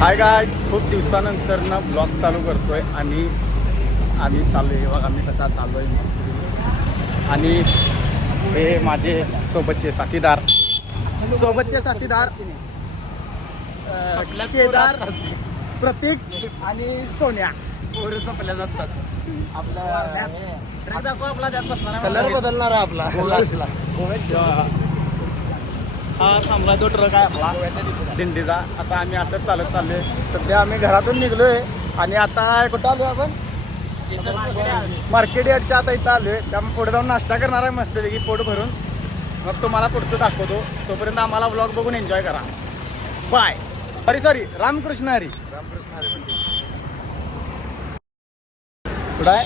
Hi guys, खूप दिवसानंतर ना ब्लॉग चालू करतोय आणि आम्ही चाललो आहे बघा. आम्ही कसा चाललो आहे मस्त. आणि हे माझे सोबतचे साथीदार केदार, प्रतीक आणि सोन्या पोरं संपल्या जातात. आपला कलर बदलणार आहे आपला. हा थांबला तो ट्रक आहे आपला दिंडीचा. आता आम्ही असंच चालत चाललोय. सध्या आम्ही घरातून निघलोय आणि आता कुठं आलोय आपण? मार्केट यार्डच्या आता इथं आलोय. त्यामुळे पुढे जाऊन नाश्ता करणार आहे मस्तपैकी पोट भरून. मग तुम्हाला पुढचं दाखवतो. तोपर्यंत आम्हाला व्लॉग बघून एन्जॉय करा. बाय. सॉरी रामकृष्ण हरी. कुठं आहे?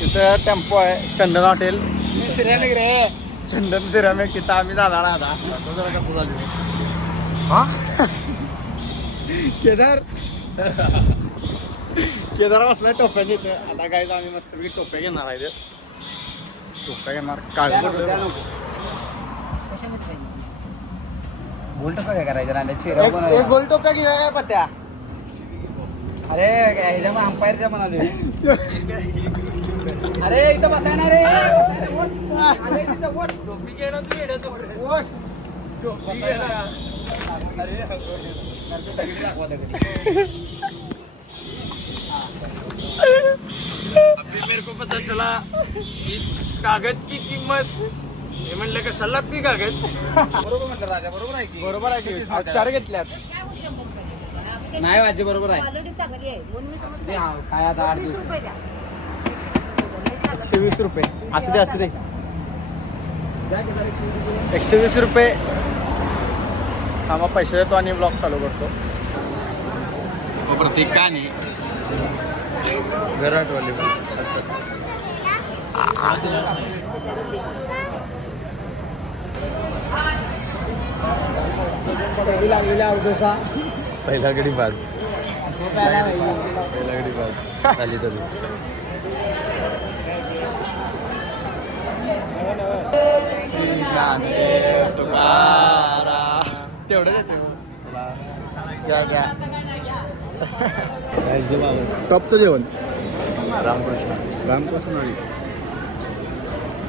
तिथं टेम्पो आहे. चंदन हॉटेल चंदन सिरामिक. तिथं आम्ही जाणार आता. जरा कसं झालं हा केदार बसलाय टोप्या तिथे. आता काय आम्ही मस्तपैकी टोप्या घेणार आहे. टोप्या घेणार. काय गोल टोप्या काय करायचं? एक गोल टोप्या घेऊया काय पत्या? अरे अंपायरच्या म्हणाले. अरे इथं बसाय ना रे. अभी मेरे को पता चला इस कागज की किंमत. हे म्हणलं कशाला लागते कागद? बरोबर म्हटलं राजा, बरोबर आहे की? बरोबर आहे की. चार घेतल्यात. नाही माझे बरोबर आहे. काय आता 8 दिवस 120 रुपये. असू दे 120 रुपये. थांबा पैसे देतो आणि ब्लॉग चालू करतो. प्रतीक का नाही घराटवाले लागलेला अवधसा पहिला गडी बाद झाली तरी तेवढं देते टॉपचं जेवण. रामकृष्ण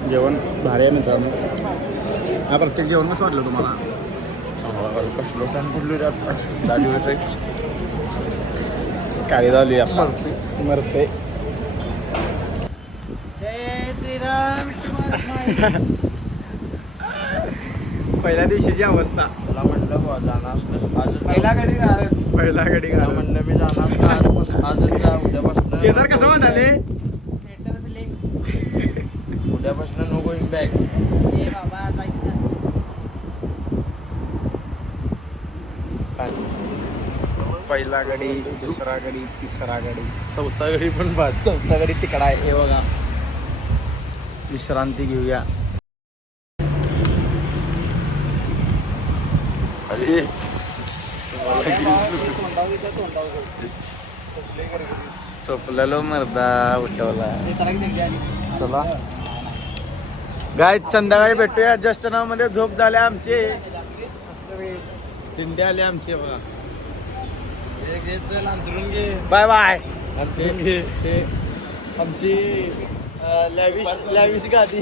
जेवण भारी आहे मित्रांनो. हा प्रत्येक जेवण कसं वाटलं तुम्हाला? कसलो टाइम पडलो दाढीवर ट्रेक काळी झाली आपण मरते. पहिल्या दिवशीची अवस्था. मला म्हटलं जाणार पहिला गाडी पहिला गडी घाला म्हणलं मी जाणार आजच जा. उद्यापासून केदार कसं वाटाले? उद्यापासून नो गोईंग बॅक. पहिला गडी, दुसरा गडी, तिसरा गडी, चौथा गडी पण बाद. चौथा गडी तिकडा आहे. हे बघा विश्रांती घेऊया. अरे चोपलेलो मर्दा उठवला. चला गाय संध्याकाळी भेटूया. जस्ट नाव मध्ये झोप झाले आमचे. दिंडे आले आमचे बघा. Bye bye. ते आमची लॅविश गाडी.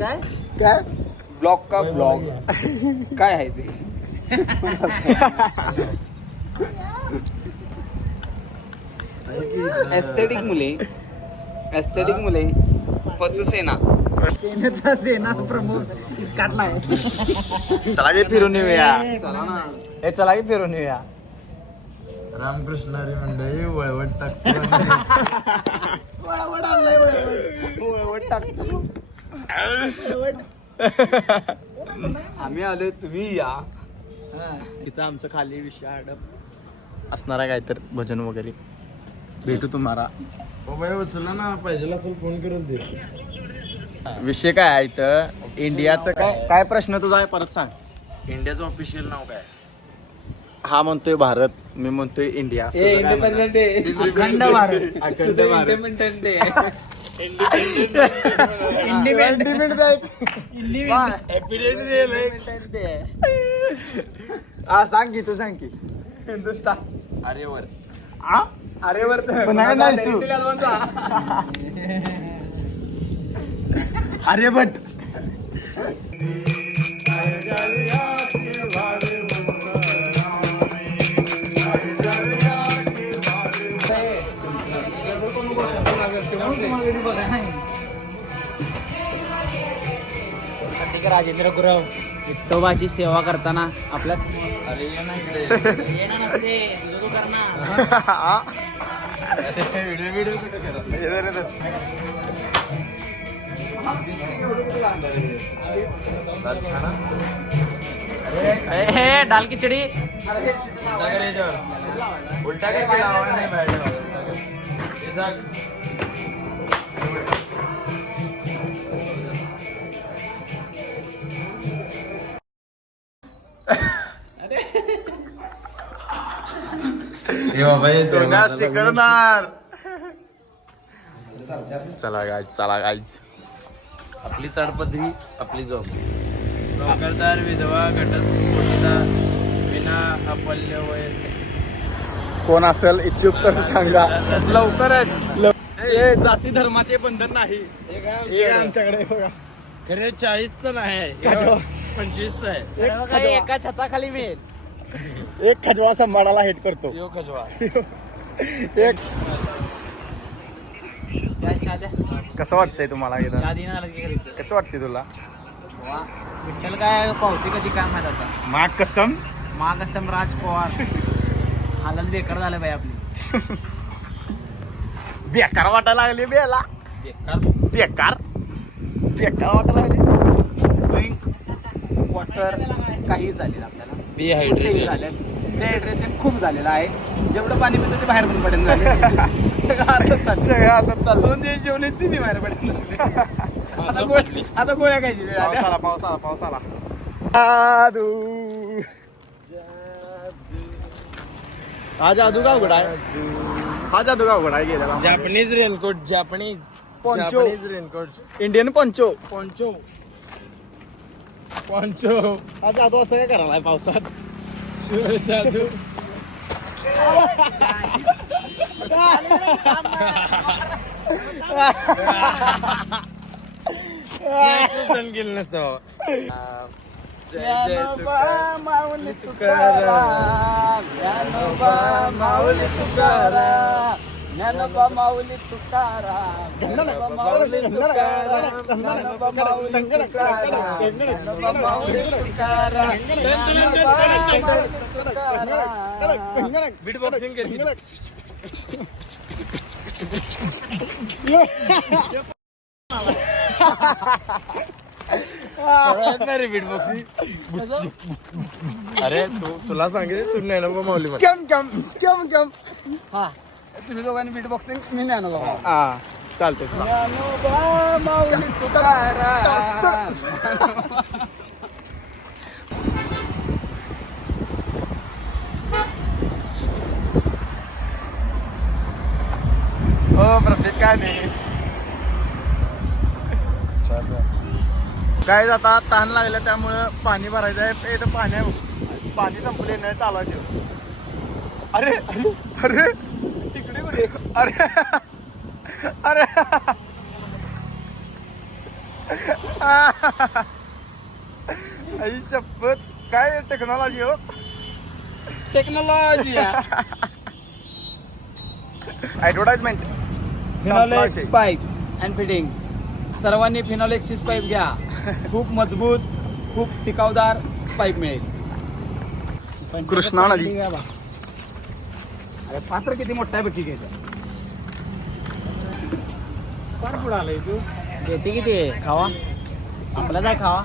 काय काय ब्लॉग का ब्लॉग काय आहे ते? एस्थेटिक मुले पतुसेना सेना प्रमुख काटलाय. चला की फिरून येऊया. चला ना. हे चला की फिरून येऊया. रामकृष्ण हरी मंडळी वळवट टाकतो. वळवट आणलाय. वळवट टाकतो. आम्ही आलोय, तुम्ही या. तिथं आमचं खाली विषय आडप असणार आहे काय तर भजन वगैरे. भेटू तुम्हाला. उचला ना पाहिजे असेल फोन करून दे. विषय काय आहे इथं? इंडियाचं काय प्रश्न तुझा आहे परत सांग. इंडियाचं ऑफिशियल नाव काय? हा म्हणतोय भारत, मी म्हणतोय इंडिया. Independent day. अखंड भारत. Independent day. इंडिपेंडंट हा सांग की तू सांग की हिंदुस्तान आर्यवर्त. अरे वर अरे बट राजेंद्र गुरव विठ्ठोबाची सेवा करताना आपल्या अरे ये ना इकडे. व्हिडिओ कुठे करा. डाल खिचडी उलटा काय केला आवाज नाही बाहेर. करणार. चला गाईज आपली तडपदी आपली झोप. नोकरदार विधवा घटस्फोटिता विना अपल्य वय. कोण असेल इच्छुक तर सांगा लवकरच. जाती धर्माचे बंधन नाही हे आमच्याकडे बघा. खरे 40 तर नाही, 25 आहे. एका छताखाली मिळेल. एक खजवा संभाळाला हेट करतो. यो खजवा. एक कसं वाटतंय तुम्हाला इथं? कसं वाटतंय तुला? विठ्ठल काय पावती कधी काय माहित आता. माग कसम मागसम राज पवार हालत बेकार झालं बाई आपली. बेकार वाटायला लागली बेला. बेकार वाटायला लागली. ड्रिंक वॉटर काही झालेलं आपल्याला. डिहायड्रेशन खूप झालेलं आहे. जेवढं पाणी पितं ते बाहेर पण पडेल झाले. सगळं हातात चाललं. 2 दिवस जेवले ती बाहेर पडेल. आता गोळ्या खायची. पावसाला जादू. हा जादू का उघडा आहे. हा जादू का उघडा आहे गेलेला. Japanese raincoat. Japanese poncho. Raincoat. Indian पंचो. पंचो. हा जादू असं काय करायला पावसात. जादू. गेलं नसतं. जय जय तुकाराम. माऊली तुकाराम. ज्ञानोबा माऊली तुकाराम. ज्ञानोबा माऊली तुकाराम. ज्ञानोबा माऊली तुकाराम. ज्ञानोबा माऊली तुकाराम. ज्ञानोबा माऊली तुकाराम. बीट बॉक्सिंग केली. Beat boxing. अरे तुला सांगितलं तू ज्ञानोबा माऊली म्हण. हा तुम्ही दोघांनी बीट बॉक्सिंग मी ज्ञानोबा. हा चालतंय. ज्ञानोबा माऊली तुकाराम. हो प्रत्येक काय नाही. काय आता तहान लागलं त्यामुळं पाणी भरायचं आहे. इथं पाणी संपले नळ चालवायचे. अरे अरे अरे तिकडे कुठे. अरे अरे आई शपथ काय टेक्नॉलॉजी हो. Technology. Advertisement. Finolex pipes and fittings. सर्वांनी फिनॉलेक्सचीच पाईप घ्या. खूप मजबूत खूप टिकावदार पाईप मिळेल. कृष्णा नदी. अरे पात्र किती मोठा आहे बघ. ठीक आहे फार पुढं आलंय तू. येते किती आहे खावा आपला जाय खावा.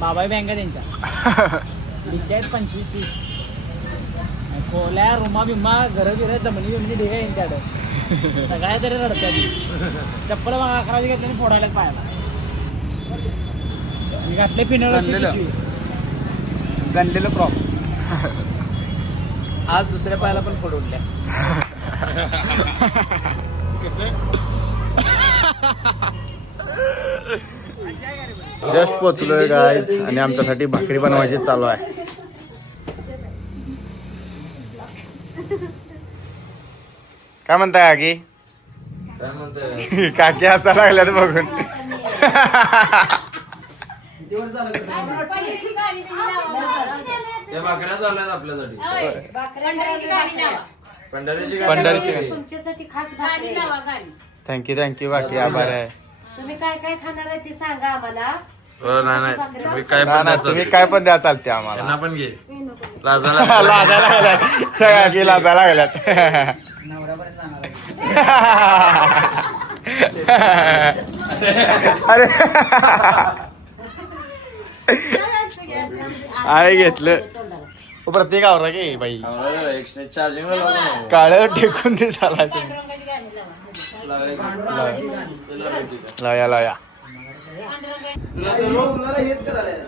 बाबा बँका त्यांच्या विषय आहेत 25-30. खोल्या रुमा बिमा घरं बिरं जमिनी बिमनी ढेग आहे यांच्याकडं. सगळ्या तरी रडत्या. चप्पल बघा 11 घेतल्याने फोडायला पाहायला. मी घातले पिनळ गणलेलं क्रॉक्स. आज दुसऱ्या पायाला पण फोडवल्या. जस्ट पोचलोय गाईज आणि आमच्यासाठी भाकरी बनवायची चालू आहे. काय म्हणताय काकी? काय म्हणते काकी हसायला लागल्यात बघून. त्या भाकऱ्या झाल्यात आपल्यासाठी पंढरीची पंढरीची तुमच्यासाठी खास भाकरी आहे. थँक्यू बाकी आभार आहे. तुम्ही काय काय खाणार आहे ते सांगा आम्हाला. नाही तुम्ही काय ना, पण ना, तुम्ही काय पण द्या चालते आम्हाला. त्यांना पण घे लाजाला लाजायला लागल्यात काकी, लाजायला लागल्यात. नवऱ्यापर्यंत जाणार आहे. अरे आहे घेतलं प्रत्येक आवरा की बाई. एक्स्ट्रा चार्जिंग लावलं काळ टेकून ते झाला. लाया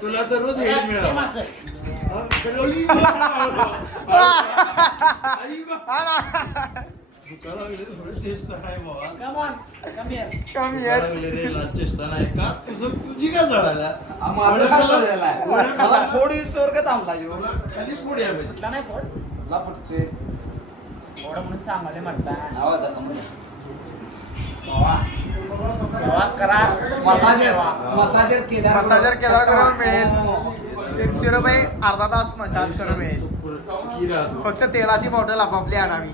तुला तर रोज हेड मिळाला चेष्टा नाही बाबा Come on, come here. कमी यार. चेष्टा नाही का तुझी का जळाला मला थोडी स्वर्ग थांबला ह्यो. खाली पुढे आहे म्हणजे कुठला नाही पोट? एवढं म्हणून सांगाले म्हणता. बाबा, सेवा करा. मसाजर केदार करून मिळेल 300 रुपये अर्धा तास मसाज करून मिळेल. सुखी राहतो फक्त तेलाची बॉटल आपापली आणावी.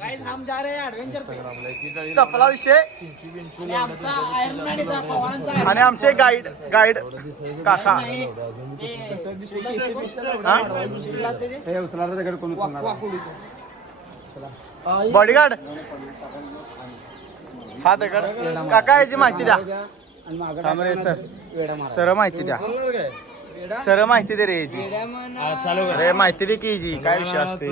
Guys, हम जा रहे हैं एडवेंचर पे. सपला विषय. आणि आमचा आयर्लंडचा पवारांचा आहे. आणि आमचे गाईड काका. बॉडीगार्ड हा दगड काका याची माहिती द्या. थांब रे सर माहिती द्या. सर माहिती दे रे याची. अरे माहिती दे की जी काय विषय असते.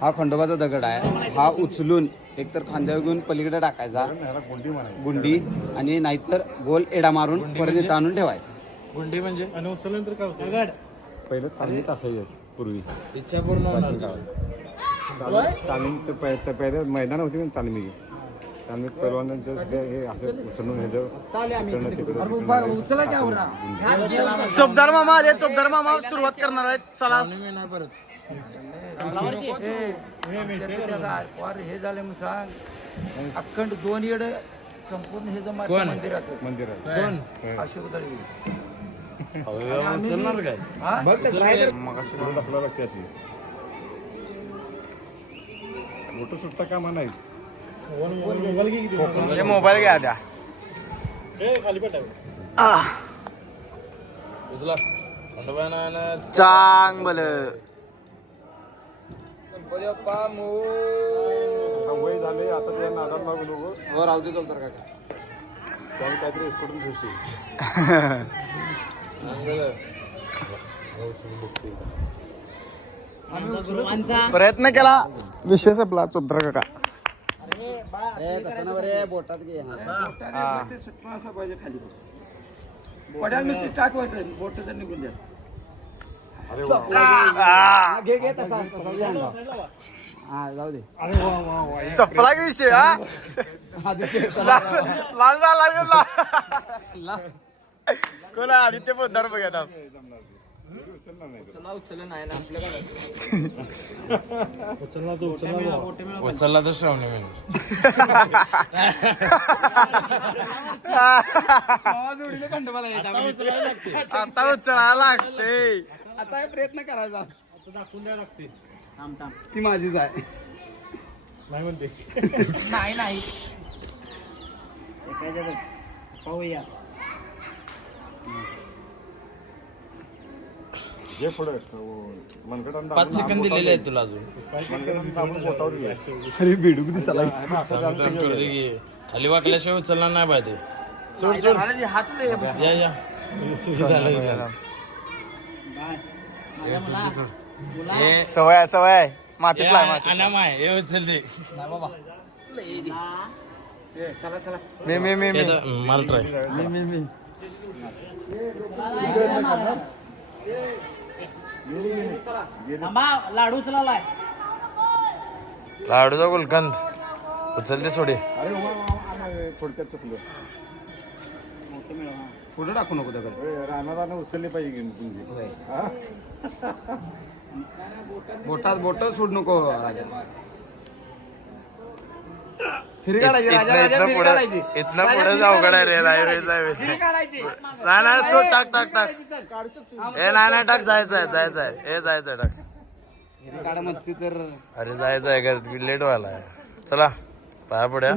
हा खंडोबाचा दगड आहे. हा उचलून एकतर खांद्यावर घेऊन पलीकडे टाकायचा गुंडी आणि नाहीतर गोल एडा मारून परत इथं आणून ठेवायचा. गुंडी म्हणजे पहिलं तालमीत असायचं पूर्वी. इच्छा पूर्ण होणार तालीम तर पहिल्या मैदान होती ना तालमी. तालमीत परवान्यांचं हे असं उचलून चोपदार मामा आले. चोपदार मामा सुरुवात करणार आहेत. चला हे झाले मग सांग अखंड 2 येड संपूर्ण हे जमा मंदिराचं मंदिरात कोण अशोक दळवी. उचलणार काय मग अशी टाकला लागते अशी मोठं सुटता कामा नाही. हे मोबाईल घ्या द्या. उचला खंडोबानं चांगल वय झाले आता त्या नादात लागू नको. हो राहू दे चौतर काका. त्याने काहीतरी एस्कोटून ठेवशी. प्रयत्न केला विषय संपला. चोपदार काका बोटात घे हा. बोट जर निघून द्या. हा जाऊ दे. संपला की विषय. हा लाल झाला कोण आहे? आदित्य पोद्दार बघत उचलला तर श्रावणी मी आता उचलायला लागते. आता प्रयत्न करायचा. दाखवून द्या लागते. थांब ती माझीच आहे. नाही म्हणते. नाही पाहूया. जे पुढे मनगटांना 5 सेकंद दिलेले आहेत तुला अजून बोटावर घे. अरे बेडूक दिसायला. करू दे की खाली वाकल्याशिवाय उचलणार नाही पाहिजे. सोड हात या बाय. सवय सवय मातीतला माती अनाम आहे हे उचल दे मी मला ट्राय थांबा लाडू उचलालाय लाडूचा गुलकंद उचलते सोडे थोडक्यात चुकलो पुढे टाकू नको दगड रानात उचलली पाहिजे घेऊन तुमची बोट सोड नको राजा फिरी काढायची राजा राजा फिरी काढायची इथनं पुढे अवघड आहे रे फिरी काढायची नाही सोड टाक टाक टाक ए नाही टाक जायचंय हे जायचंय टाक फिरी काढा म्हणते तर अरे जायचंय का लेट व्हायला चला पाया पुढ्या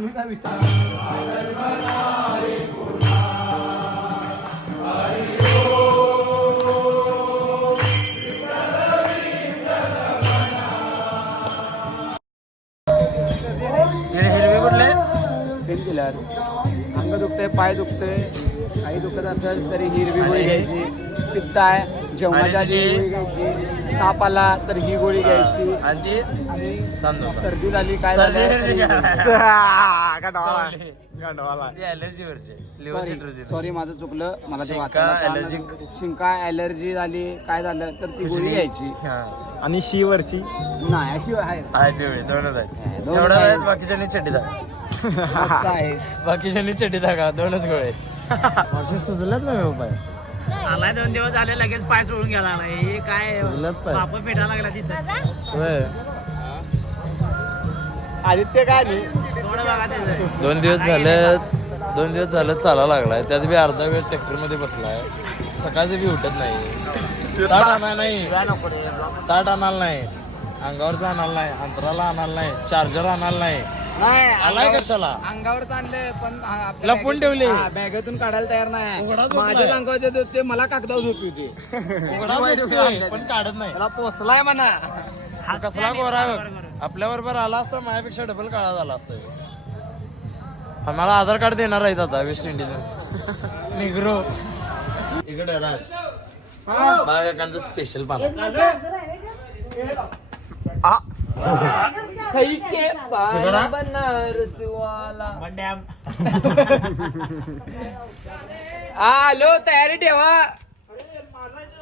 हिरवे कुठले फेल केल्यावर अंग दुखतंय पाय दुखतंय काही दुखत असेल तरी हिरवी गोळी घ्यायची पित्त आहे जेवणाच्या आधी गोळी घ्यायची ताप आला तर ही गोळी घ्यायची आणि आणि तांदूळ सर्दी झाली काय झालं अलर्जी वरचे लिव्हर सिट्रोजिन सॉरी माझं चुकलं मला ते शिंका, वाचायला allergy. शिंका ॲलर्जी झाली काय झालं तर ती गोळी घ्यायची आणि शीवरची नाही अशी आहे दोनच आहे दोन एवढं आहेत. आहेत बाकीच्यांनी चड्डी दाखा मस्त आहे बाकीच्यांनी चड्डी दाखा दोनच गोळे सुचलत नाही उपाय आलाय 2 दिवस झाले लगेच पाय सोडून गेला हे काय सुजलत पाय. पाप पेटा लागला तिथं आदित्य काय नाही थोडं बघा त्याचं 2 दिवस झालं चाला लागलाय त्यात बी अर्धा वेळ ट्रॅक्टर मध्ये बसलाय सकाळचं बी उठत नाही ताट आणायला नाही ताट आणायला नाही अंगावरचा आणायला नाही अंतराला आणायला नाही चार्जर आणायला नाही आलाय कशाला अंगावर चाललंय पण लपून ठेवली. बॅगेतून काढायला तयार नाही उघडा झोपलाय. माझ्याच अंगावर होते मला कागदावर झोपी होती उघडा झोपतोय, पण काढत नाही मला पोचलाय म्हणा हा कसला गोरा आहे बघ. आपल्या बरोबर आला असता माझ्यापेक्षा डबल काळा झाला असता आम्हाला आधार कार्ड देणार आहेत आता वेस्ट इंडिजन निग्रो इकडे राज बागांचं स्पेशल पान हॅलो तयारी ठेवा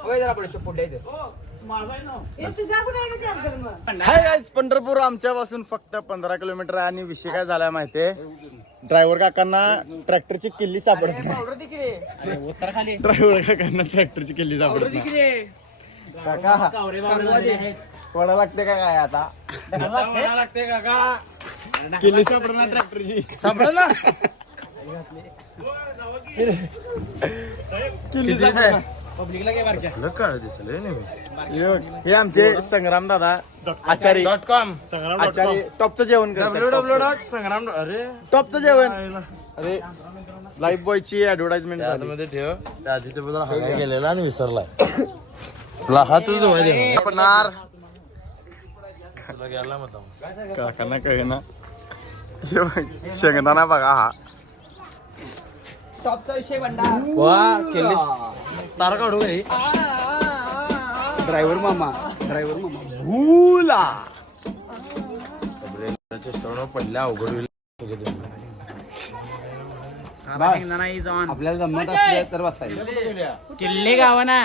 होय जरा पुढे पुढे हाय गाईज पंढरपूर आमच्यापासून फक्त 15 किलोमीटर आहे आणि विषय काय झालाय माहितीये ड्रायव्हर काकांना ट्रॅक्टरची किल्ली सापडत नाही ड्रायव्हर काकांना ट्रॅक्टरची किल्ली सापडत नाही काका वडा लागते का काय आता लागते काका किल्ली सापडणार ट्रॅक्टरची सापड ना किल्ली सापडणार पब्लिकला काय बारक्या काळ दिसले हे आमचे संग्राम दादा आचारी .com आचारी टॉपचं जेवण करतात. संग्राम अरे टॉपचं जेवण अरे लाईफ बॉयची ऍडव्हर्टाइजमेंट झाली मध्ये ठेव त्या आधी ते बद्दल हागाय गेलेला आणि विसरलाय तुला हातच धुवायला सापडणार तुला गेला मग काकांना कळे ना शेंगदाणा बघा हा टॉपचा विषय बंडा वा केली तार काढू घरी ड्रायव्हर मामा भूला स्टोन पडल्या अवघड होईल आपल्याला जमत असले तर बसायचं किल्ले गावाना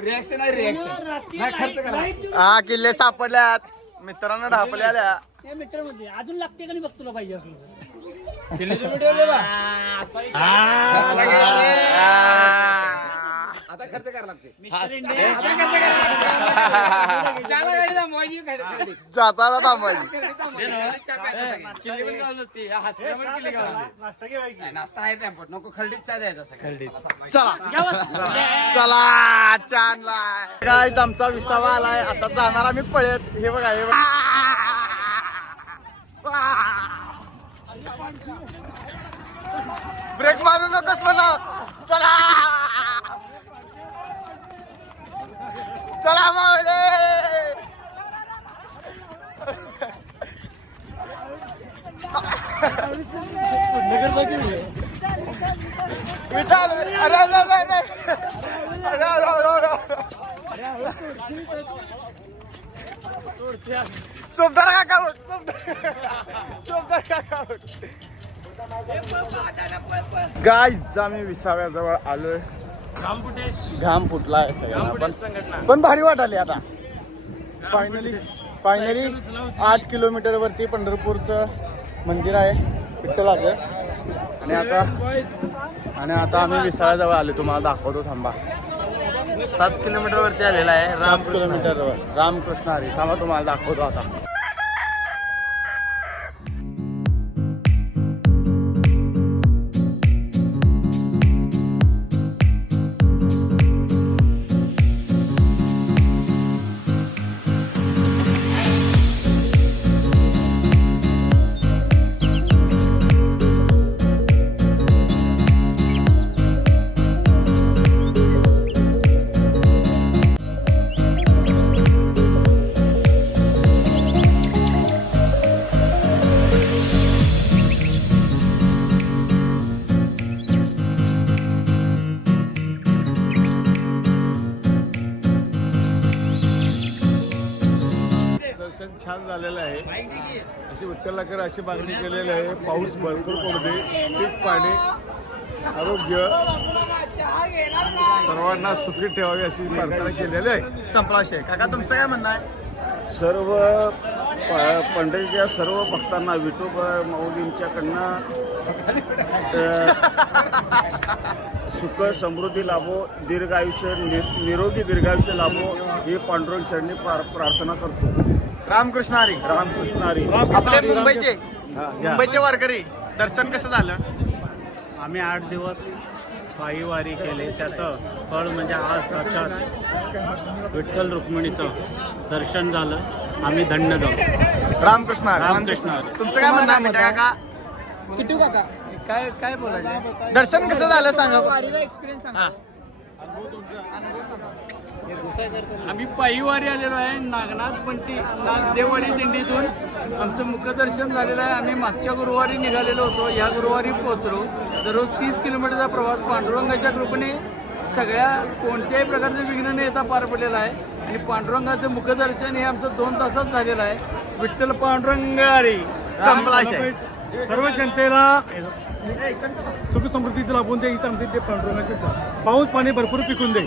रिॲक्शन आहे रिॲक्शन नाही खर्च करा हा किल्ले सापडल्यात मित्रांना ढापल्याल्या अजून लागते का नाही बघ तुला पाहिजे आता खर्च करायला लागते जाताना थांबायची नाश्ता आहे टेम्पोट नको खरडीत चहा द्यायचा चला छान काय आमचा विसावा आलाय आता जाणार आम्ही पळत हे बघा हे बघा ब्रेक मारू नकोस म्हणा चला चला मावले विठाल अरे चोपदार काका गाईज आम्ही विसाव्याजवळ आलोय. घाम फुटलाय सगळ्यांना पण भारी वाटाली आता. फायनली 8 किलोमीटर वरती पंढरपूरचं मंदिर आहे विठ्ठलाचं. आणि आता आम्ही विसाव्याजवळ आलो. तुम्हाला दाखवतो थांबा. 7 किलोमीटर वरती आलेला आहे 7 किलोमीटरवर रामकृष्ण हरी. थांबा तुम्हाला दाखवतो आता. दर्शन छान झालेलं आहे. अशी विठ्ठलाकडे अशी मागणी केलेली आहे. पाऊस भरपूर पडू दे, पीक पाणी आरोग्य सर्वांना सुखी ठेवावी अशी प्रार्थना केलेली आहे. संपला विषय. काका तुमचं काय म्हणणं आहे? सर्व पंढरीच्या सर्व भक्तांना विठोबा माऊलींच्याकडनं सुख समृद्धी लाभो, दीर्घ आयुष्य निरोगी दीर्घायुष्य लाभो ही पांडुरंग चरणी प्रार्थना करतो. रामकृष्ण हरी. रामकृष्ण हरी. आपले मुंबईचे हा, घ्या. मुंबईचे वारकरी दर्शन कसं झालं? आम्ही 8 दिवस पायी वारी केले. त्याचं फळ म्हणजे आज साक्षात विठ्ठल रुक्मिणीचं दर्शन झालं. आम्ही धन्य झालो. रामकृष्ण हरी. रामकृष्ण हरी. तुमचं काय म्हणणं आहे मिठा काका? किटू काका काय काय बोलायचं? दर्शन कसं झालं सांगा. वारीला एक्सपिरियन्स सांगा. आम्ही पायी वारी आलेलो आहे. नागनाथ पंटी नागदेवाडी दिंडीतून आमचं मुखदर्शन झालेलं आहे. आम्ही मागच्या गुरुवारी निघालेलो होतो. या गुरुवारी पोहोचलो. दररोज 30 किलोमीटरचा प्रवास पांडुरंगाच्या कृपेने सगळ्या कोणत्याही प्रकारचे विघ्न न येता पार पडलेला आहे. आणि पांडुरंगाचं मुखदर्शन हे आमचं 2 तासात झालेलं आहे. विठ्ठल पांडुरंग हरी. संपला विषय. सर्व जनतेला सुख समृद्धीचं लाभून दे. इथं आमचे ते पांडुरंगाचे पाऊस पाणी भरपूर पिकून दे.